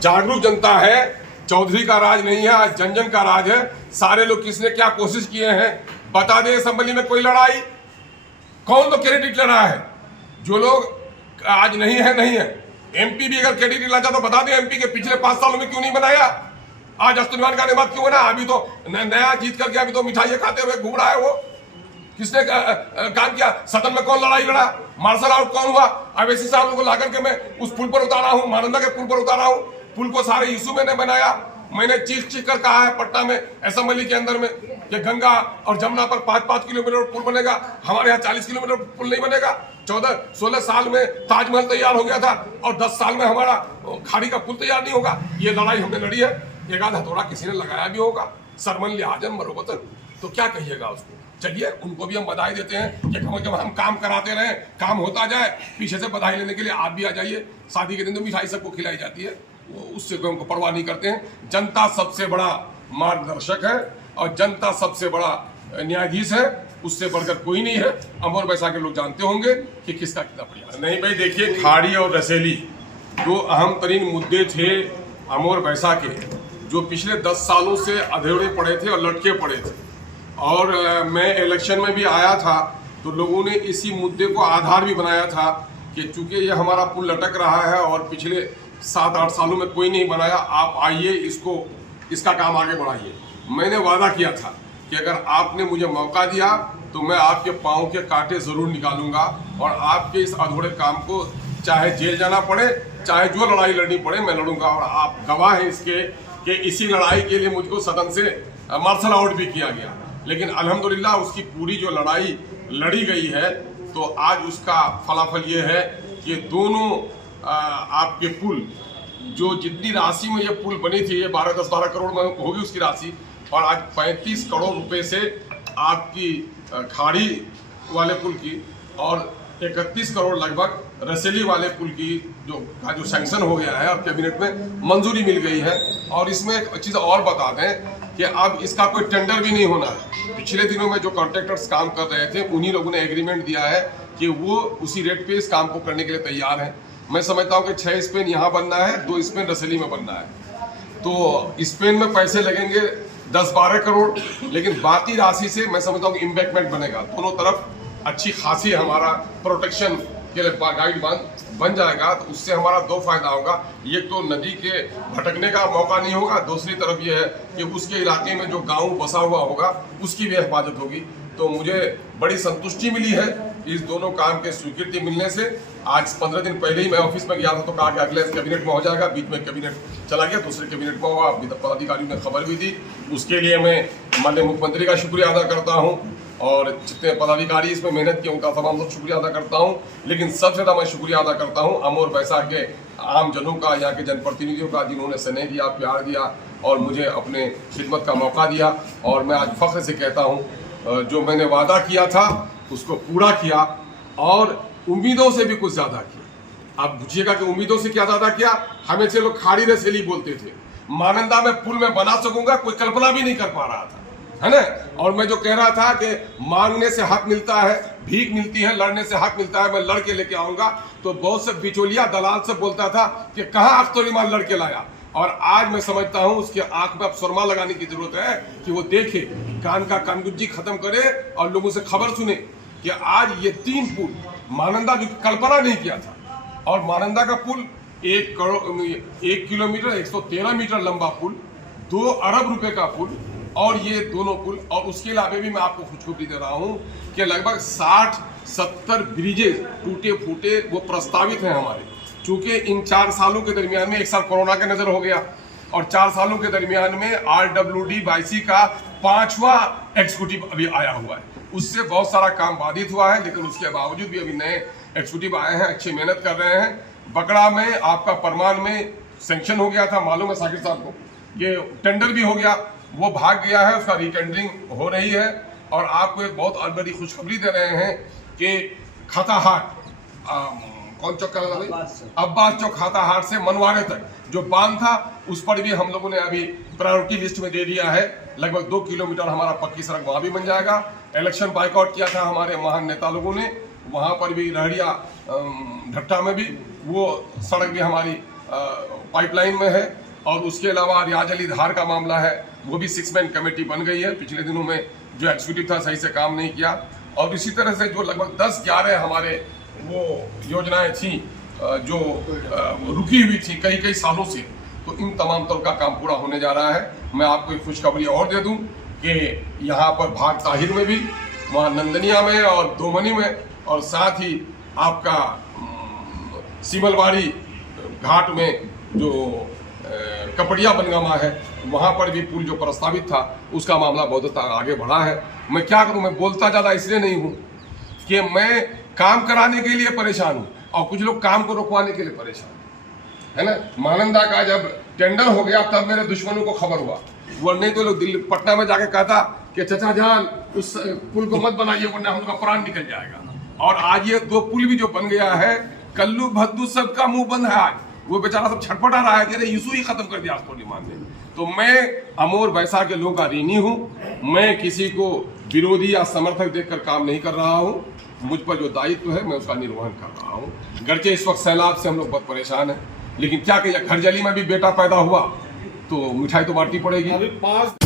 जागरूक जनता है, चौधरी का राज नहीं है, आज जन जन का राज है। सारे लोग किसने क्या कोशिश किए हैं बता दें। असेंबली में कोई लड़ाई, कौन तो क्रेडिट ले रहा है? जो लोग आज नहीं है। एमपी भी अगर क्रेडिट लेना चाहता तो बता दें, एमपी के पिछले 5 सालों में क्यों नहीं बनाया? आज अस्तुमान का बाद क्यों बना? अभी तो नया जीत करके अभी तो मिठाइयां खाते हुए घूम रहा है वो। किसने काम किया? सदन में कौन लड़ाई लड़ा? मार्शल आउट कौन हुआ? अवैसी साहब को लाकर के मैं उस पुल पर उतारा हूं, महानंदा के पुल पर उतारा हूं। पुल को सारे इशू मैंने बनाया। मैंने चीख कर कहा है पटना में असेंबली के अंदर में कि गंगा और जमुना पर 5-5 किलोमीटर पुल बनेगा, हमारे यहाँ 40 किलोमीटर पुल नहीं बनेगा। 14-16 साल में ताजमहल तैयार हो गया था और 10 साल में हमारा खाड़ी का पुल तैयार नहीं होगा। ये लड़ाई हमने लड़ी है। एक आध हथौड़ा किसी ने लगाया भी होगा, सरमन लिहाजन मरोवतन, तो क्या कहिएगा उसको? चलिए उनको भी हम बधाई देते हैं कि कम से कम हम काम कराते रहे, काम होता जाए। पीछे से बधाई लेने के लिए आप भी आ जाइए। शादी के दिन तो मिठाई सबको खिलाई जाती है, वो उससे कोई उनको परवाह नहीं करते हैं। जनता सबसे बड़ा मार्गदर्शक है और जनता सबसे बड़ा न्यायाधीश है, उससे बढ़कर कोई नहीं है। अमर वैसा के लोग जानते होंगे कि किसका कितना प्रयास। नहीं भाई देखिए, खाड़ी और रसेली दो अहम तरीन मुद्दे थे अमर वैसा के, जो पिछले 10 सालों से अधेड़े पड़े थे और लटके पड़े थे। और मैं इलेक्शन में भी आया था तो लोगों ने इसी मुद्दे को आधार भी बनाया था कि चूंकि ये हमारा पुल लटक रहा है और पिछले 7-8 सालों में कोई नहीं बनाया, आप आइए इसका काम आगे बढ़ाइए। मैंने वादा किया था कि अगर आपने मुझे मौका दिया तो मैं आपके पाँव के कांटे ज़रूर निकालूंगा और आपके इस अधूरे काम को चाहे जेल जाना पड़े, चाहे जो लड़ाई लड़नी पड़े, मैं लड़ूंगा। और आप गवाह हैं इसके कि इसी लड़ाई के लिए मुझको सदन से मार्शल आउट भी किया गया। लेकिन अल्हम्दुलिल्लाह उसकी पूरी जो लड़ाई लड़ी गई है तो आज उसका फलाफल ये है कि दोनों आपके पुल, जो जितनी राशि में ये पुल बनी थी, ये 12-10-12 करोड़ में होगी उसकी राशि, और आज 35 करोड़ रुपए से आपकी खाड़ी वाले पुल की और 31 करोड़ लगभग रसेली वाले पुल की जो सैंक्शन हो गया है और कैबिनेट में मंजूरी मिल गई है। और इसमें एक चीज़ और बता दें कि अब इसका कोई टेंडर भी नहीं होना है। पिछले दिनों में जो कॉन्ट्रैक्टर्स काम कर रहे थे उन्हीं लोगों ने एग्रीमेंट दिया है कि वो उसी रेट पे इस काम को करने के लिए तैयार हैं। मैं समझता हूँ कि 6 स्पेन यहाँ बनना है, 2 स्पेन रसेली में बनना है। तो स्पेन में पैसे लगेंगे 10-12 करोड़, लेकिन बाकी राशि से मैं समझता हूँ कि इम्बैंकमेंट बनेगा। दोनों तरफ अच्छी खासी हमारा प्रोटेक्शन के लिए गाइड बन जाएगा। तो उससे हमारा 2 फायदा होगा। एक तो नदी के भटकने का मौका नहीं होगा, दूसरी तरफ ये है कि उसके इलाके में जो गांव बसा हुआ होगा उसकी भी हिफाजत होगी। तो मुझे बड़ी संतुष्टि मिली है इस दोनों काम के स्वीकृति मिलने से। आज 15 दिन पहले ही मैं ऑफिस में गया था तो कहा कि अगले कैबिनेट में हो जाएगा। बीच में कैबिनेट चला गया, दूसरे कैबिनेट में होगा। पदाधिकारियों ने खबर भी दी, उसके लिए मैं माननीय मुख्यमंत्री का शुक्रिया अदा करता हूँ और जितने पदाधिकारी इसमें मेहनत किए उनका तमाम सब शुक्रिया अदा करता हूं। लेकिन सबसे ज़्यादा मैं शुक्रिया अदा करता हूं अमर वैसा के आम जनों का, यहाँ के जनप्रतिनिधियों का, जिन्होंने स्नेह दिया, प्यार दिया और मुझे अपने खिदमत का मौका दिया। और मैं आज फख्र से कहता हूं जो मैंने वादा किया था उसको पूरा किया और उम्मीदों से भी कुछ ज़्यादा किया। आप पूछिएगा कि उम्मीदों से क्या ज़्यादा किया? हमें से लोग खाड़ी रसेली बोलते थे, महानंदा में पुल में बना सकूंगा कोई कल्पना भी नहीं कर पा रहा था, है ना। और मैं जो कह रहा था कि मांगने से हक मिलता है, भीख मिलती है, लड़ने से हक मिलता है, मैं लड़के लेके आऊंगा, तो बहुत से बिचौलिया दलाल से बोलता था कि कहाँ अख्तरीमान लड़के लाया। और आज मैं समझता हूं उसके आंख में अब सुरमा लगाने की जरूरत है कि वो देखे, कान का कानगुज्जी खत्म करे और लोगों से खबर सुने कि आज ये 3 पुल महानंदा जो कल्पना नहीं किया था, और महानंदा का पुल 1 किलोमीटर 113 मीटर लंबा पुल, 2 अरब रुपए का पुल, और ये दोनों पुल। और उसके अलावा भी मैं आपको खुशखबरी दे रहा हूं कि लगभग 60-70 ब्रिजेज टूटे फूटे वो प्रस्तावित हैं हमारे। चूंकि इन 4 सालों के दरमियान में 1 साल कोरोना के नजर हो गया और 4 सालों के दरमियान में RWD-22 का 5वां एग्जीक्यूटिव अभी आया हुआ है। उससे बहुत सारा काम बाधित हुआ है, लेकिन उसके बावजूद भी अभी नए एग्जीक्यूटिव आए हैं, अच्छी मेहनत कर रहे हैं। बकड़ा में आपका परमान में सेंक्शन हो गया था, मालूम है साकिब साहब को, ये टेंडर भी हो गया, वो भाग गया है, उसका रिटेंडरिंग हो रही है। और आपको एक बहुत बड़ी खुशखबरी दे रहे हैं कि खाताहाट, कौन चौक का भाई, अब्बास चौक खाताहाट से मनवाड़े तक जो बांध था उस पर भी हम लोगों ने अभी प्रायोरिटी लिस्ट में दे दिया है। लगभग 2 किलोमीटर हमारा पक्की सड़क वहां भी बन जाएगा। इलेक्शन बाइकआउट किया था हमारे महान नेता लोगों ने, वहां पर भी रहड़िया ढट्टा में भी वो सड़क भी हमारी पाइपलाइन में है। और उसके अलावा रियाज अली धार का मामला है, वो भी 6 मैन कमेटी बन गई है। पिछले दिनों में जो एग्जीक्यूटिव था सही से काम नहीं किया। और इसी तरह से जो लगभग 10-11 हमारे वो योजनाएं थी जो रुकी हुई थी कई सालों से, तो इन तमाम तरह का काम पूरा होने जा रहा है। मैं आपको एक खुशखबरी और दे दूं कि यहाँ पर भाग ताहिर में भी, वहाँ नंदनिया में और दोमनी में, और साथ ही आपका सीमलवाड़ी घाट में जो कपड़िया बनगामा है, वहाँ पर भी पुल जो प्रस्तावित था उसका मामला बहुत आगे बढ़ा है। मैं क्या करूँ, मैं बोलता ज़्यादा इसलिए नहीं हूँ कि मैं काम कराने के लिए परेशान हूँ और कुछ लोग काम को रुकवाने के लिए परेशान है ना। महानंदा का जब टेंडर हो गया तब मेरे दुश्मनों को खबर हुआ, वो नहीं तो लोग दिल्ली पटना में जाके कहता कि चचा जान उस पुल को मत बनाइए वरना उनका प्राण निकल जाएगा। और आज ये 2 पुल भी जो बन गया है, कल्लू भद्दू सबका मुंह बंद है। आज वो बेचारा सब छटपटा रहा है कि अरे यीशु ही खत्म कर दिया आज पूर्णिमा ने। तो मैं अमोर वैसा के लोगों का ऋणी हूँ। मैं किसी को विरोधी या समर्थक देखकर काम नहीं कर रहा हूँ। मुझ पर जो दायित्व है मैं उसका निर्वहन कर रहा हूँ। गर्चे इस वक्त सैलाब से हम लोग बहुत परेशान हैं, लेकिन क्या कहिए, खरजली में भी बेटा पैदा हुआ तो मिठाई तो बांटनी पड़ेगी। अभी 5